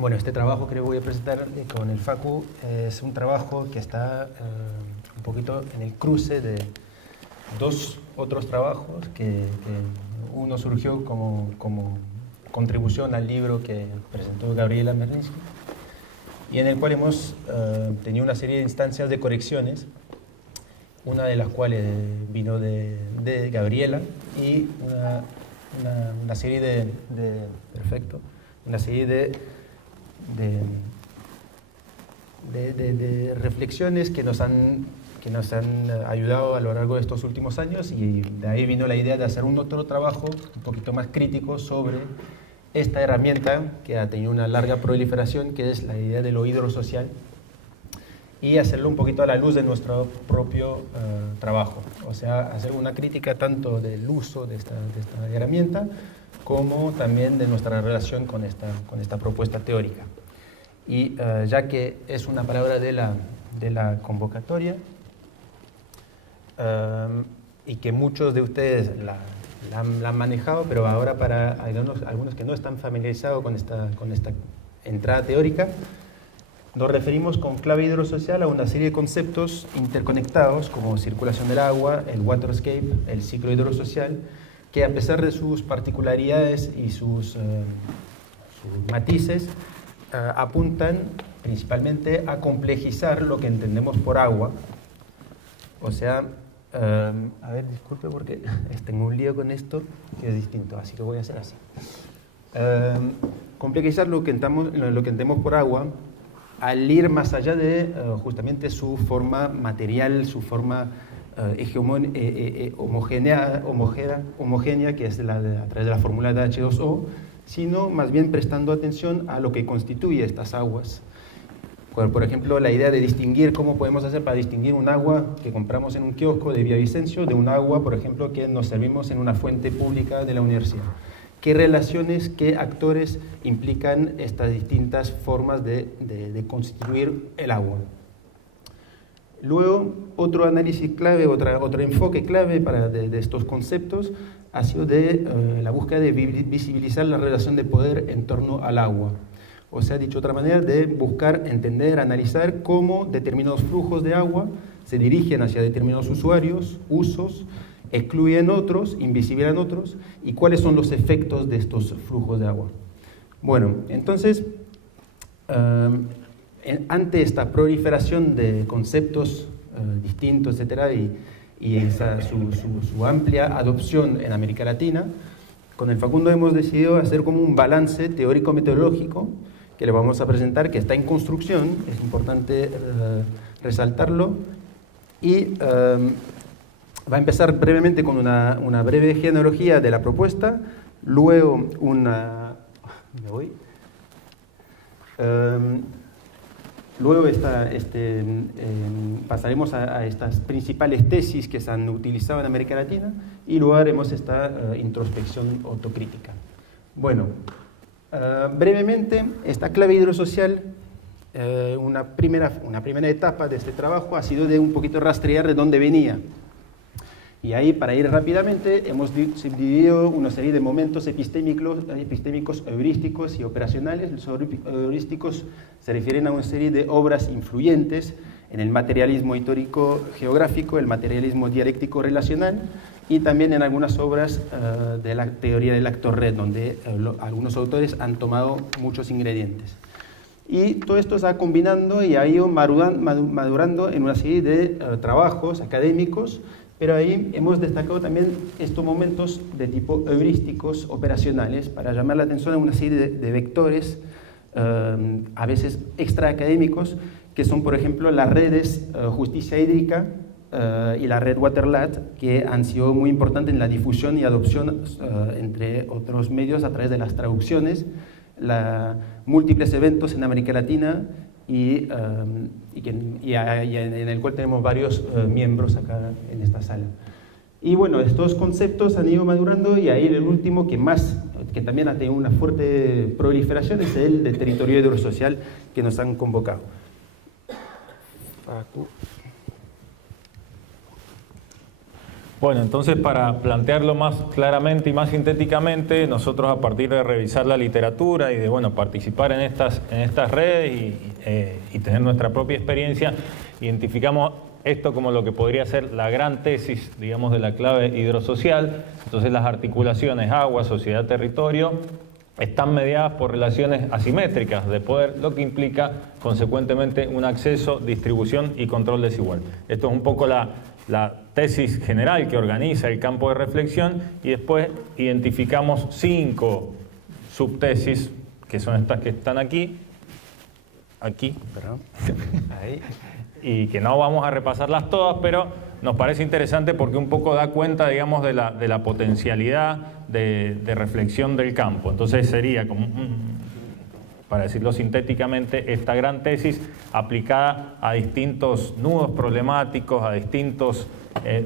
Bueno, este trabajo que les voy a presentar con el Facu es un trabajo que está un poquito en el cruce de dos otros trabajos que uno surgió como contribución al libro que presentó Gabriela Merninsky y en el cual hemos tenido una serie de instancias de correcciones, una de las cuales vino de Gabriela y una serie perfecto, una serie de reflexiones que nos han ayudado a lo largo de estos últimos años, y de ahí vino la idea de hacer un otro trabajo un poquito más crítico sobre esta herramienta que ha tenido una larga proliferación, que es la idea del oído social, y hacerlo un poquito a la luz de nuestro propio trabajo. O sea, hacer una crítica tanto del uso de esta herramienta como también de nuestra relación con esta propuesta teórica. Y ya que es una palabra de la convocatoria y que muchos de ustedes la han manejado, pero ahora para algunos que no están familiarizados con esta entrada teórica, nos referimos con clave hidrosocial a una serie de conceptos interconectados como circulación del agua, el waterscape, el ciclo hidrosocial, que a pesar de sus particularidades y sus matices, apuntan principalmente a complejizar lo que entendemos por agua. O sea, a ver, disculpe porque tengo un lío con esto que es distinto, así que voy a hacer así. Complejizar lo que entendemos por agua al ir más allá de justamente su forma material, su forma homogénea, que es a través de la fórmula de H2O, sino más bien prestando atención a lo que constituye estas aguas. Por ejemplo, la idea de distinguir, cómo podemos hacer para distinguir un agua que compramos en un kiosco de Villavicencio de un agua, por ejemplo, que nos servimos en una fuente pública de la universidad. ¿Qué relaciones, qué actores implican estas distintas formas de constituir el agua? Luego, otro análisis clave, otro enfoque clave de estos conceptos ha sido la búsqueda de visibilizar la relación de poder en torno al agua. O sea, dicho de otra manera, de buscar, entender, analizar cómo determinados flujos de agua se dirigen hacia determinados usuarios, usos, excluyen otros, invisibilizan otros, y cuáles son los efectos de estos flujos de agua. Bueno, entonces, ante esta proliferación de conceptos distintos, etcétera, y su amplia adopción en América Latina, con el Facundo hemos decidido hacer como un balance teórico-metodológico que le vamos a presentar, que está en construcción, es importante resaltarlo, y va a empezar brevemente con una breve genealogía de la propuesta, luego luego pasaremos a estas principales tesis que se han utilizado en América Latina, y luego haremos esta introspección autocrítica. Bueno, brevemente, esta clave hidrosocial, una primera etapa de este trabajo ha sido de un poquito rastrear de dónde venía. Y ahí, para ir rápidamente, hemos dividido una serie de momentos epistémicos, heurísticos y operacionales. Los heurísticos se refieren a una serie de obras influyentes en el materialismo histórico-geográfico, el materialismo dialéctico-relacional, y también en algunas obras de la teoría del actor-red, donde algunos autores han tomado muchos ingredientes. Y todo esto se va combinando y ha ido madurando en una serie de trabajos académicos, pero ahí hemos destacado también estos momentos de tipo heurísticos operacionales para llamar la atención a una serie de vectores, a veces extraacadémicos, que son, por ejemplo, las redes Justicia Hídrica y la red Waterlat, que han sido muy importantes en la difusión y adopción, entre otros medios, a través de las traducciones, múltiples eventos en América Latina, y en el cual tenemos varios miembros acá en esta sala. Y bueno, estos conceptos han ido madurando, y ahí el último que también ha tenido una fuerte proliferación es el de territorio hidrosocial que nos han convocado. Bueno, entonces para plantearlo más claramente y más sintéticamente, nosotros a partir de revisar la literatura y de participar en estas redes y tener nuestra propia experiencia, identificamos esto como lo que podría ser la gran tesis, digamos, de la clave hidrosocial. Entonces las articulaciones agua, sociedad, territorio están mediadas por relaciones asimétricas de poder, lo que implica consecuentemente un acceso, distribución y control desigual. Esto es un poco la tesis general que organiza el campo de reflexión, y después identificamos 5 subtesis, que son estas que están aquí, Ahí. y que no vamos a repasarlas todas, pero nos parece interesante porque un poco da cuenta, digamos, de la potencialidad de reflexión del campo. Entonces sería como, para decirlo sintéticamente, esta gran tesis aplicada a distintos nudos problemáticos, a distintas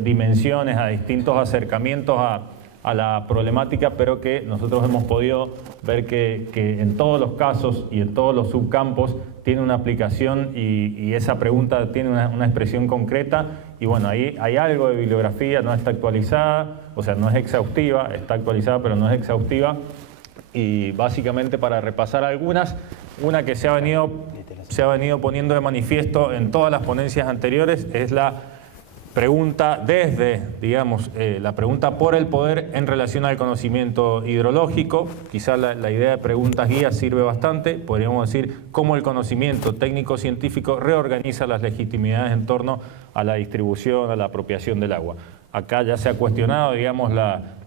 dimensiones, a distintos acercamientos a la problemática, pero que nosotros hemos podido ver que en todos los casos y en todos los subcampos tiene una aplicación y esa pregunta tiene una expresión concreta. Y bueno, ahí hay algo de bibliografía, no está actualizada, o sea, no es exhaustiva, está actualizada pero no es exhaustiva. Y básicamente, para repasar algunas, una que se ha venido poniendo de manifiesto en todas las ponencias anteriores es la pregunta digamos, la pregunta por el poder en relación al conocimiento hidrológico. Quizá la idea de preguntas guías sirve bastante. Podríamos decir cómo el conocimiento técnico-científico reorganiza las legitimidades en torno a la distribución, a la apropiación del agua. Acá ya se ha cuestionado, digamos,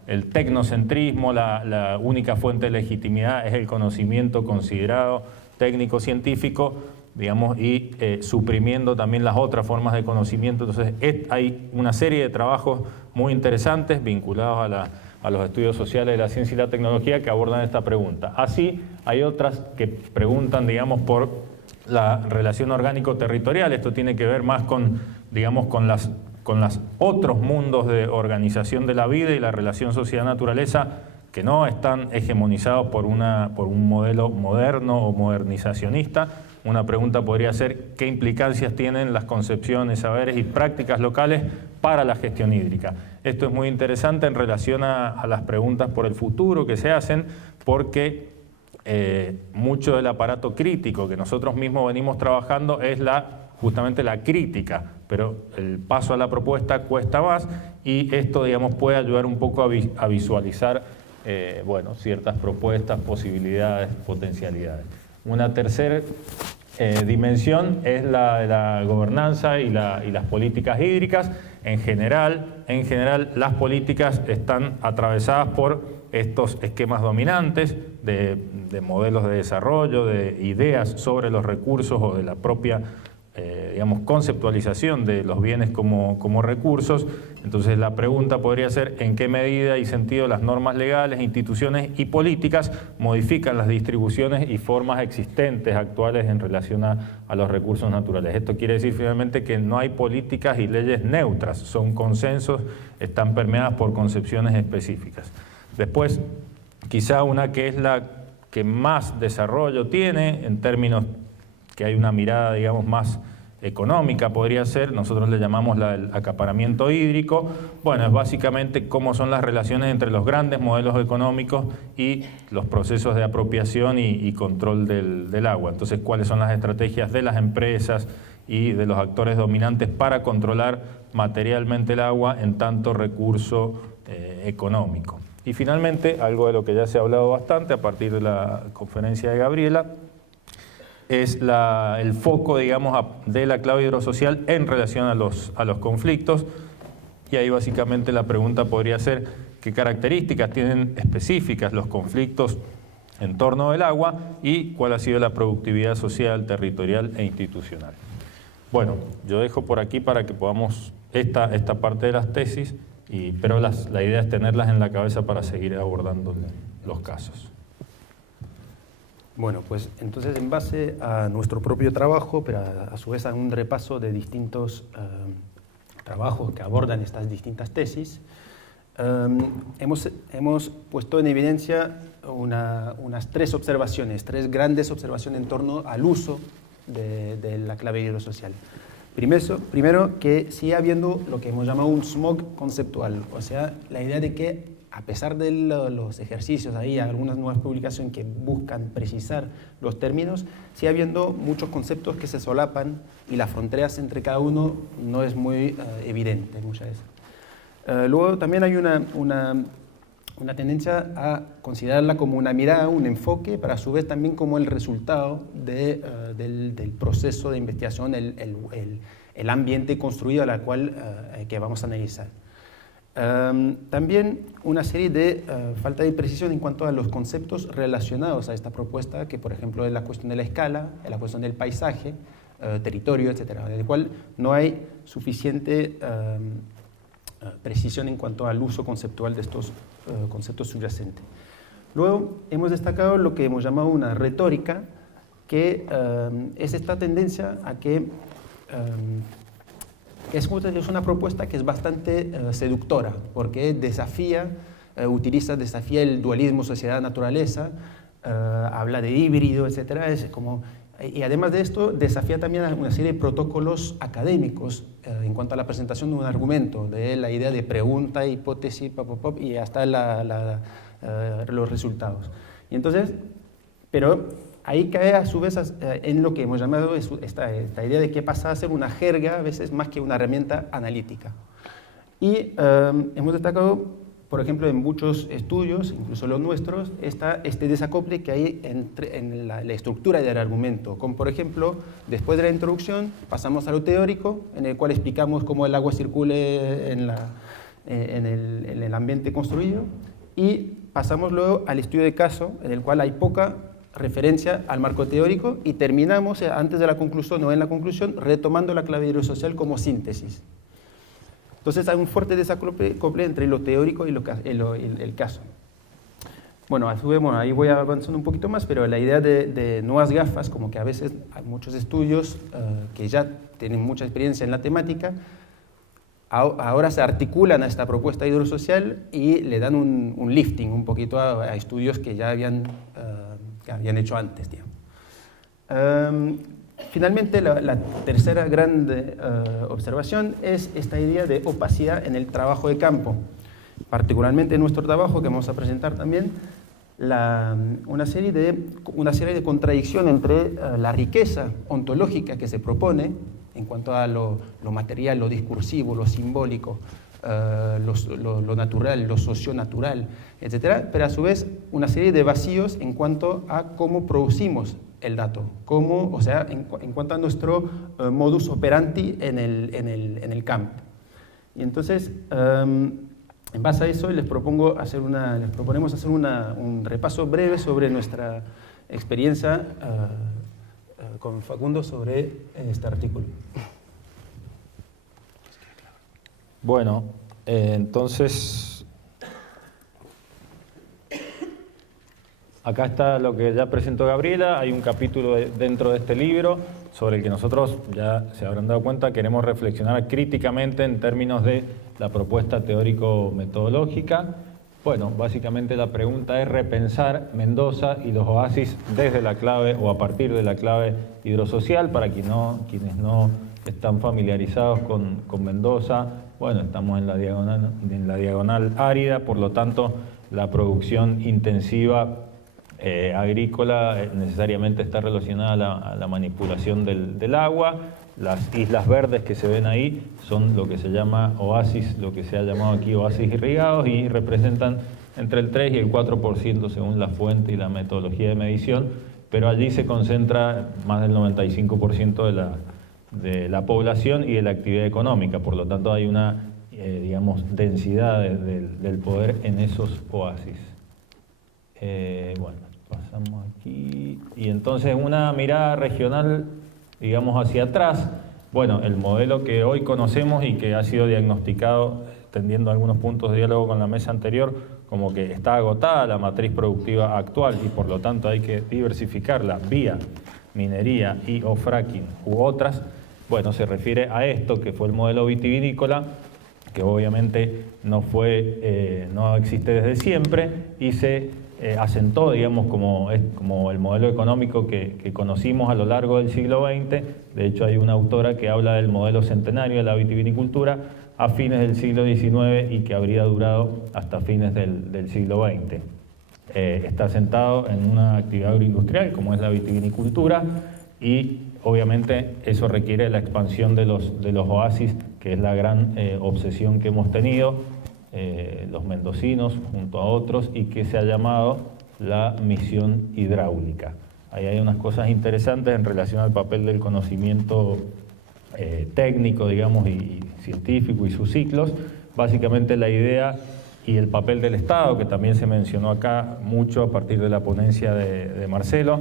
el tecnocentrismo, la única fuente de legitimidad es el conocimiento considerado técnico-científico, digamos, y suprimiendo también las otras formas de conocimiento. Entonces hay una serie de trabajos muy interesantes vinculados a los estudios sociales de la ciencia y la tecnología que abordan esta pregunta. Así hay otras que preguntan, digamos, por la relación orgánico-territorial. Esto tiene que ver más con, digamos, con los otros mundos de organización de la vida y la relación sociedad-naturaleza, que no están hegemonizados por un modelo moderno o modernizacionista. Una pregunta podría ser: ¿qué implicancias tienen las concepciones, saberes y prácticas locales para la gestión hídrica? Esto es muy interesante en relación a las preguntas por el futuro que se hacen, porque mucho del aparato crítico que nosotros mismos venimos trabajando es justamente la crítica, pero el paso a la propuesta cuesta más, y esto, digamos, puede ayudar un poco a visualizar ciertas propuestas, posibilidades, potencialidades. Una tercera dimensión es la de la gobernanza y las políticas hídricas. En general, las políticas están atravesadas por estos esquemas dominantes de modelos de desarrollo, de ideas sobre los recursos o de la propia conceptualización de los bienes como recursos. Entonces la pregunta podría ser: ¿en qué medida y sentido las normas legales, instituciones y políticas modifican las distribuciones y formas existentes actuales en relación a los recursos naturales? Esto quiere decir finalmente que no hay políticas y leyes neutras, son consensos, están permeadas por concepciones específicas. Después, quizá una que es la que más desarrollo tiene en términos que hay una mirada, digamos, más económica, podría ser, nosotros le llamamos el acaparamiento hídrico. Bueno, es básicamente cómo son las relaciones entre los grandes modelos económicos y los procesos de apropiación y control del agua. Entonces, cuáles son las estrategias de las empresas y de los actores dominantes para controlar materialmente el agua en tanto recurso económico. Y finalmente, algo de lo que ya se ha hablado bastante a partir de la conferencia de Gabriela, es el foco, digamos, de la clave hidrosocial en relación a los conflictos. Y ahí básicamente la pregunta podría ser: ¿qué características tienen específicas los conflictos en torno del agua y cuál ha sido la productividad social, territorial e institucional? Bueno, yo dejo por aquí para que podamos esta parte de las tesis, pero la idea es tenerlas en la cabeza para seguir abordando los casos. Bueno, pues entonces, en base a nuestro propio trabajo, pero a su vez a un repaso de distintos trabajos que abordan estas distintas tesis, hemos puesto en evidencia unas tres grandes observaciones en torno al uso de la clave hidrosocial. Primero, que sigue habiendo lo que hemos llamado un smog conceptual, o sea, la idea de que a pesar de los ejercicios, hay algunas nuevas publicaciones que buscan precisar los términos, sigue habiendo muchos conceptos que se solapan y las fronteras entre cada uno no es muy evidente muchas veces. Luego también hay una tendencia a considerarla como una mirada, un enfoque, pero a su vez también como el resultado del proceso de investigación, el ambiente construido al cual que vamos a analizar. También una serie de falta de precisión en cuanto a los conceptos relacionados a esta propuesta, que por ejemplo es la cuestión de la escala, la cuestión del paisaje, territorio, etcétera, del cual no hay suficiente precisión en cuanto al uso conceptual de estos conceptos subyacentes. Luego hemos destacado lo que hemos llamado una retórica, que es esta tendencia a que es una propuesta que es bastante seductora, porque desafía el dualismo sociedad-naturaleza, habla de híbrido, etc. Y además de esto, desafía también a una serie de protocolos académicos en cuanto a la presentación de un argumento, de la idea de pregunta, hipótesis, y hasta los resultados. Y entonces, pero ahí cae a su vez en lo que hemos llamado esta idea de que pasa a ser una jerga a veces más que una herramienta analítica. Y hemos destacado, por ejemplo, en muchos estudios, incluso los nuestros, este desacople que hay en la estructura del argumento, como por ejemplo, después de la introducción pasamos a lo teórico, en el cual explicamos cómo el agua circule en el ambiente construido, y pasamos luego al estudio de caso, en el cual hay poca referencia al marco teórico, y terminamos antes de la conclusión o en la conclusión retomando la clave hidrosocial como síntesis. Entonces hay un fuerte desacople entre lo teórico y el caso. Bueno, ahí voy avanzando un poquito más, pero la idea de nuevas gafas, como que a veces hay muchos estudios que ya tienen mucha experiencia en la temática, ahora se articulan a esta propuesta hidrosocial y le dan un lifting un poquito a estudios que ya habían hecho antes, digamos. Finalmente, la tercera gran observación es esta idea de opacidad en el trabajo de campo. Particularmente en nuestro trabajo, que vamos a presentar también, una serie de contradicciones entre la riqueza ontológica que se propone en cuanto a lo material, lo discursivo, lo simbólico, lo natural, lo socionatural, etc., pero a su vez una serie de vacíos en cuanto a cómo producimos el dato, en cuanto a nuestro modus operandi en el campo. Y entonces, en base a eso, les proponemos hacer un repaso breve sobre nuestra experiencia con Facundo sobre este artículo. Bueno, entonces, acá está lo que ya presentó Gabriela. Hay un capítulo dentro de este libro sobre el que nosotros, ya se habrán dado cuenta, queremos reflexionar críticamente en términos de la propuesta teórico-metodológica. Bueno, básicamente la pregunta es repensar Mendoza y los oasis desde la clave o a partir de la clave hidrosocial. Para quienes no están familiarizados con Mendoza, bueno, estamos en la diagonal árida, por lo tanto la producción intensiva agrícola necesariamente está relacionada a la manipulación del agua. Las islas verdes que se ven ahí son lo que se llama oasis, lo que se ha llamado aquí oasis irrigados, y representan entre el 3 y el 4% según la fuente y la metodología de medición, pero allí se concentra más del 95% de la población y de la actividad económica, por lo tanto hay una densidad del poder en esos oasis. Bueno, pasamos aquí, y entonces una mirada regional, digamos, hacia atrás. Bueno, el modelo que hoy conocemos y que ha sido diagnosticado, tendiendo algunos puntos de diálogo con la mesa anterior, como que está agotada la matriz productiva actual y por lo tanto hay que diversificarla vía minería y o fracking u otras. Bueno, se refiere a esto, que fue el modelo vitivinícola, que obviamente no existe desde siempre, y se asentó, digamos, como el modelo económico que conocimos a lo largo del siglo XX. De hecho, hay una autora que habla del modelo centenario de la vitivinicultura a fines del siglo XIX y que habría durado hasta fines del siglo XX. Está asentado en una actividad agroindustrial como es la vitivinicultura y obviamente eso requiere la expansión de los oasis, que es la gran obsesión que hemos tenido los mendocinos junto a otros y que se ha llamado la misión hidráulica. Ahí hay unas cosas interesantes en relación al papel del conocimiento técnico, digamos, y científico y sus ciclos. Básicamente la idea y el papel del Estado, que también se mencionó acá mucho a partir de la ponencia de Marcelo.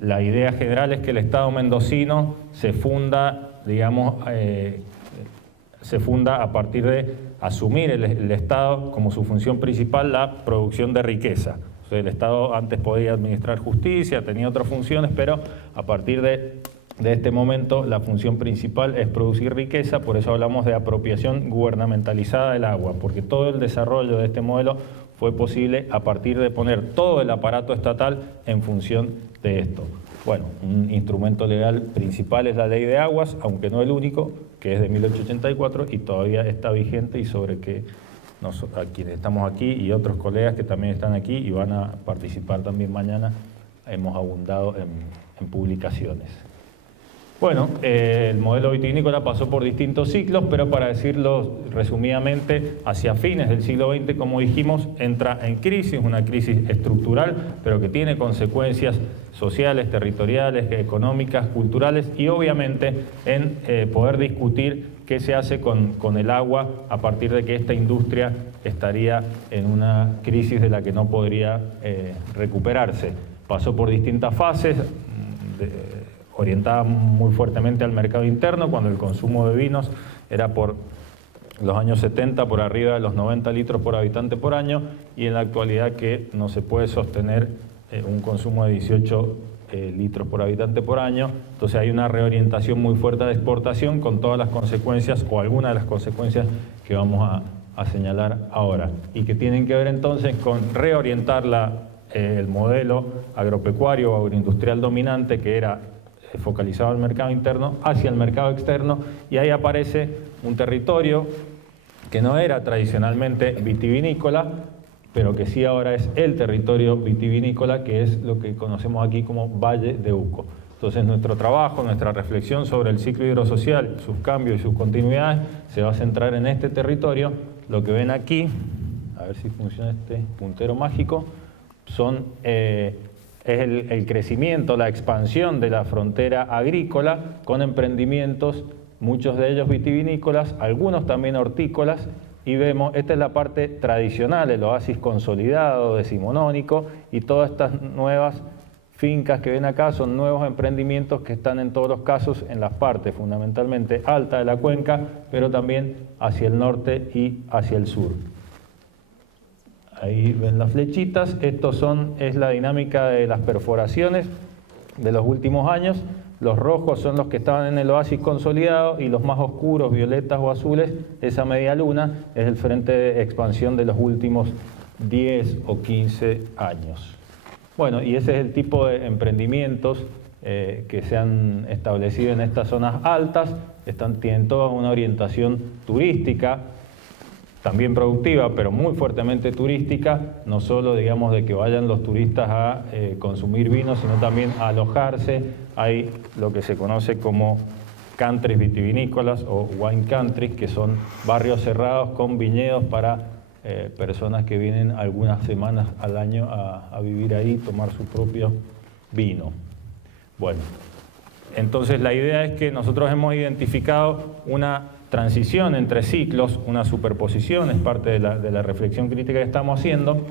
La idea general es que el Estado mendocino se funda, digamos, a partir de asumir el Estado como su función principal la producción de riqueza. O sea, el Estado antes podía administrar justicia, tenía otras funciones, pero a partir de este momento la función principal es producir riqueza. Por eso hablamos de apropiación gubernamentalizada del agua, porque todo el desarrollo de este modelo fue posible a partir de poner todo el aparato estatal en función de esto. Bueno, un instrumento legal principal es la Ley de Aguas, aunque no el único, que es de 1884 y todavía está vigente y sobre que a quienes estamos aquí y otros colegas que también están aquí y van a participar también mañana, hemos abundado en publicaciones. Bueno, el modelo vitivinícola pasó por distintos ciclos, pero para decirlo resumidamente, hacia fines del siglo XX, como dijimos, entra en crisis, una crisis estructural, pero que tiene consecuencias sociales, territoriales, económicas, culturales y obviamente en poder discutir qué se hace con el agua a partir de que esta industria estaría en una crisis de la que no podría recuperarse. Pasó por distintas fases, orientada muy fuertemente al mercado interno, cuando el consumo de vinos era por los años 70 por arriba de los 90 litros por habitante por año, y en la actualidad que no se puede sostener un consumo de 18 litros por habitante por año. Entonces hay una reorientación muy fuerte de exportación con todas las consecuencias o algunas de las consecuencias que vamos a señalar ahora y que tienen que ver entonces con reorientar el modelo agropecuario o agroindustrial dominante, que era focalizado al mercado interno, hacia el mercado externo, y ahí aparece un territorio que no era tradicionalmente vitivinícola, pero que sí ahora es el territorio vitivinícola, que es lo que conocemos aquí como Valle de Uco. Entonces nuestro trabajo, nuestra reflexión sobre el ciclo hidrosocial, sus cambios y sus continuidades, se va a centrar en este territorio. Lo que ven aquí, a ver si funciona este puntero mágico, es el crecimiento, la expansión de la frontera agrícola con emprendimientos, muchos de ellos vitivinícolas, algunos también hortícolas, y vemos, esta es la parte tradicional, el oasis consolidado, decimonónico, y todas estas nuevas fincas que ven acá son nuevos emprendimientos que están en todos los casos en las partes fundamentalmente alta de la cuenca, pero también hacia el norte y hacia el sur. Ahí ven las flechitas, es la dinámica de las perforaciones de los últimos años. Los rojos son los que estaban en el oasis consolidado y los más oscuros, violetas o azules, esa media luna es el frente de expansión de los últimos 10 o 15 años. Bueno, y ese es el tipo de emprendimientos que se han establecido en estas zonas altas, tienen toda una orientación turística, también productiva, pero muy fuertemente turística, no solo, digamos, de que vayan los turistas a consumir vino, sino también a alojarse. Hay lo que se conoce como countries vitivinícolas o wine countries, que son barrios cerrados con viñedos para personas que vienen algunas semanas al año a vivir ahí, tomar su propio vino. Bueno, entonces la idea es que nosotros hemos identificado una transición entre ciclos, una superposición, es parte de la reflexión crítica que estamos haciendo,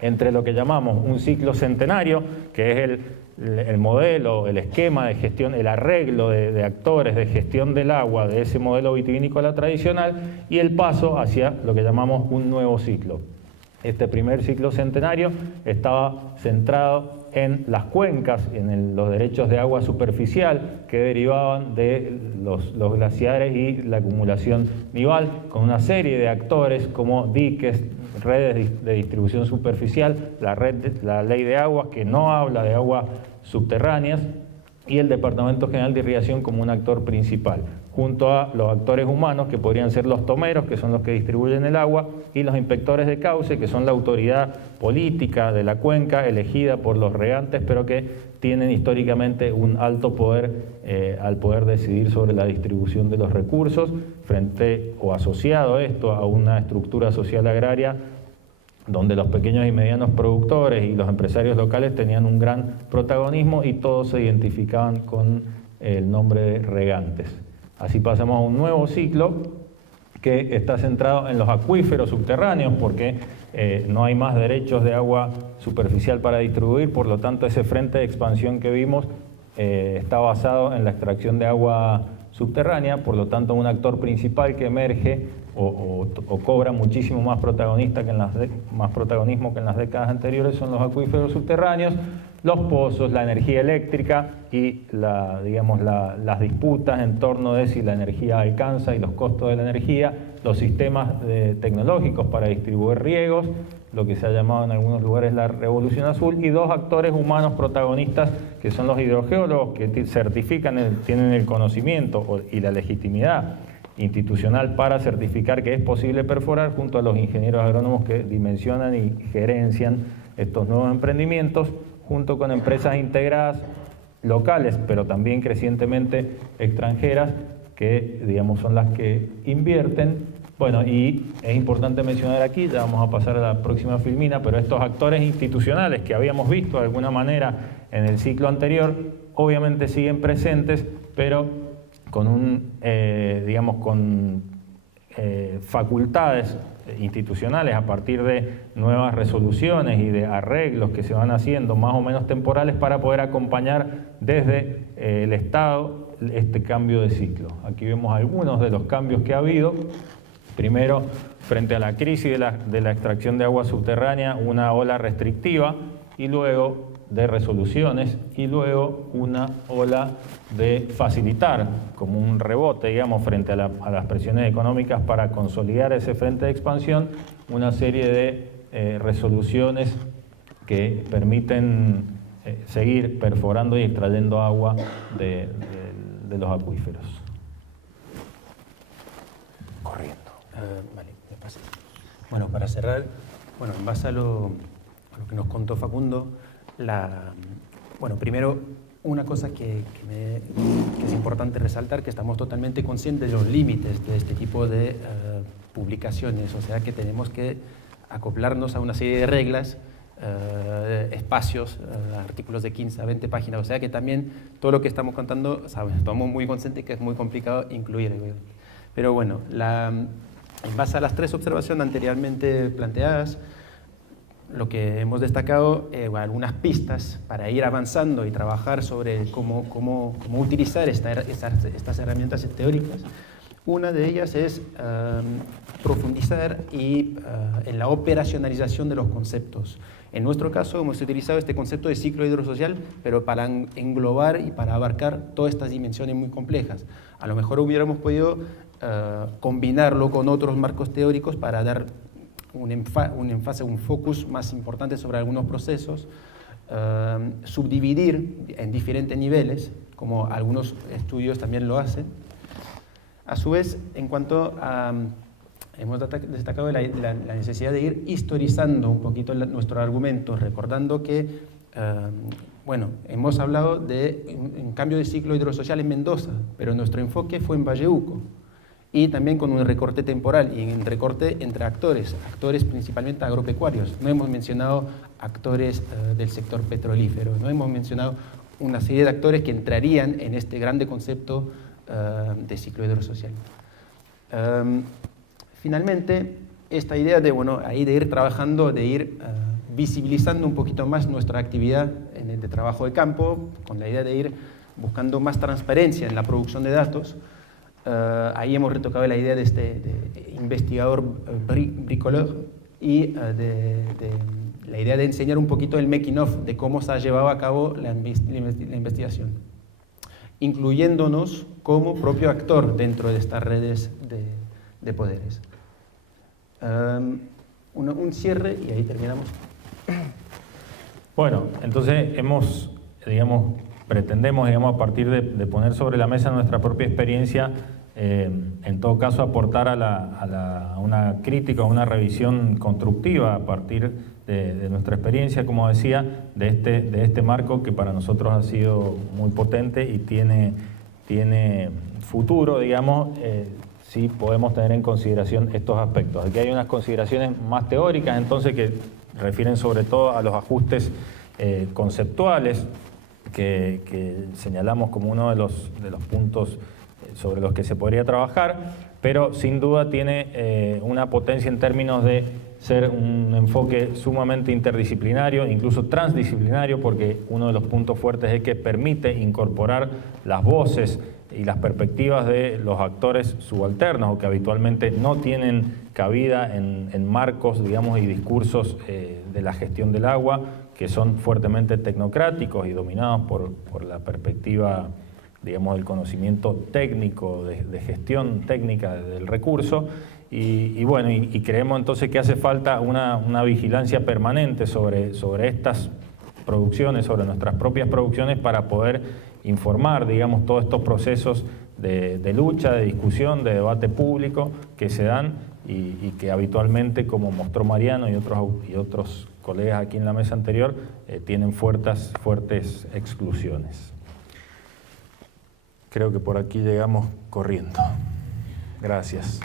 entre lo que llamamos un ciclo centenario, que es el modelo, el esquema de gestión, el arreglo de actores de gestión del agua de ese modelo vitivinícola tradicional, y el paso hacia lo que llamamos un nuevo ciclo. Este primer ciclo centenario estaba centrado en las cuencas, en los derechos de agua superficial que derivaban de los glaciares y la acumulación nival, con una serie de actores como diques, redes de distribución superficial, la ley de aguas, que no habla de aguas subterráneas, y el Departamento General de Irrigación como un actor principal, junto a los actores humanos, que podrían ser los tomeros, que son los que distribuyen el agua, y los inspectores de cauce, que son la autoridad política de la cuenca, elegida por los regantes, pero que tienen históricamente un alto poder al poder decidir sobre la distribución de los recursos, frente o asociado esto a una estructura social agraria donde los pequeños y medianos productores y los empresarios locales tenían un gran protagonismo y todos se identificaban con el nombre de regantes. Así pasamos a un nuevo ciclo que está centrado en los acuíferos subterráneos, porque no hay más derechos de agua superficial para distribuir, por lo tanto ese frente de expansión que vimos está basado en la extracción de agua subterránea, por lo tanto un actor principal que emerge o cobra muchísimo más protagonismo que en las décadas anteriores son los acuíferos subterráneos, los pozos, la energía eléctrica y las disputas en torno de si la energía alcanza y los costos de la energía, los sistemas tecnológicos para distribuir riegos, lo que se ha llamado en algunos lugares la revolución azul, y dos actores humanos protagonistas que son los hidrogeólogos, que tienen el conocimiento y la legitimidad institucional para certificar que es posible perforar, junto a los ingenieros agrónomos que dimensionan y gerencian estos nuevos emprendimientos, junto con empresas integradas locales, pero también crecientemente extranjeras, que son las que invierten. Bueno, y es importante mencionar aquí, ya vamos a pasar a la próxima filmina, pero estos actores institucionales que habíamos visto de alguna manera en el ciclo anterior, obviamente siguen presentes, pero con facultades institucionales a partir de nuevas resoluciones y de arreglos que se van haciendo más o menos temporales para poder acompañar desde el Estado este cambio de ciclo. Aquí vemos algunos de los cambios que ha habido. Primero, frente a la crisis de la extracción de agua subterránea, una ola restrictiva, y luego de resoluciones, y luego una ola de facilitar, como un rebote, frente a las presiones económicas para consolidar ese frente de expansión, una serie de resoluciones que permiten seguir perforando y extrayendo agua de los acuíferos. Corriendo. Vale, me pasé. Bueno, para cerrar, en base a lo que nos contó Facundo, primero, una cosa que es importante resaltar, que estamos totalmente conscientes de los límites de este tipo de publicaciones, o sea que tenemos que acoplarnos a una serie de reglas, espacios, artículos de 15 a 20 páginas, o sea que también todo lo que estamos contando, estamos muy conscientes que es muy complicado incluir. Pero bueno, en base a las tres observaciones anteriormente planteadas, lo que hemos destacado, algunas pistas para ir avanzando y trabajar sobre cómo utilizar estas herramientas teóricas. Una de ellas es profundizar en la operacionalización de los conceptos. En nuestro caso hemos utilizado este concepto de ciclo hidrosocial, pero para englobar y para abarcar todas estas dimensiones muy complejas. A lo mejor hubiéramos podido combinarlo con otros marcos teóricos para dar un énfasis, un focus más importante sobre algunos procesos, subdividir en diferentes niveles, como algunos estudios también lo hacen. A su vez, en cuanto a... hemos destacado la necesidad de ir historizando un poquito nuestro argumento, recordando que, hemos hablado de un cambio de ciclo hidrosocial en Mendoza, pero nuestro enfoque fue en Valleuco, y también con un recorte temporal y un recorte entre actores principalmente agropecuarios. No hemos mencionado actores del sector petrolífero, no hemos mencionado una serie de actores que entrarían en este grande concepto de ciclo hidrosocial. Finalmente, esta idea de ir trabajando, de ir visibilizando un poquito más nuestra actividad de trabajo de campo, con la idea de ir buscando más transparencia en la producción de datos. Ahí hemos retocado la idea de este investigador bricoleur y la idea de enseñar un poquito el making of de cómo se ha llevado a cabo la investigación, incluyéndonos como propio actor dentro de estas redes de poderes. un cierre y ahí terminamos. Bueno, entonces pretendemos, a partir de poner sobre la mesa nuestra propia experiencia, en todo caso aportar a una crítica, a una revisión constructiva a partir de nuestra experiencia, como decía, de este marco que para nosotros ha sido muy potente y tiene futuro, si podemos tener en consideración estos aspectos. Aquí hay unas consideraciones más teóricas, entonces, que refieren sobre todo a los ajustes conceptuales que señalamos como uno de los puntos sobre los que se podría trabajar, pero sin duda tiene una potencia en términos de ser un enfoque sumamente interdisciplinario, incluso transdisciplinario, porque uno de los puntos fuertes es que permite incorporar las voces y las perspectivas de los actores subalternos, o que habitualmente no tienen cabida en marcos, y discursos de la gestión del agua, que son fuertemente tecnocráticos y dominados por la perspectiva, del conocimiento técnico, de gestión técnica del recurso. Y creemos entonces que hace falta una vigilancia permanente sobre estas producciones, sobre nuestras propias producciones, para poder informar, todos estos procesos de lucha, de discusión, de debate público que se dan y que habitualmente, como mostró Mariano y otros colegas aquí en la mesa anterior, tienen fuertes exclusiones. Creo que por aquí llegamos corriendo. Gracias.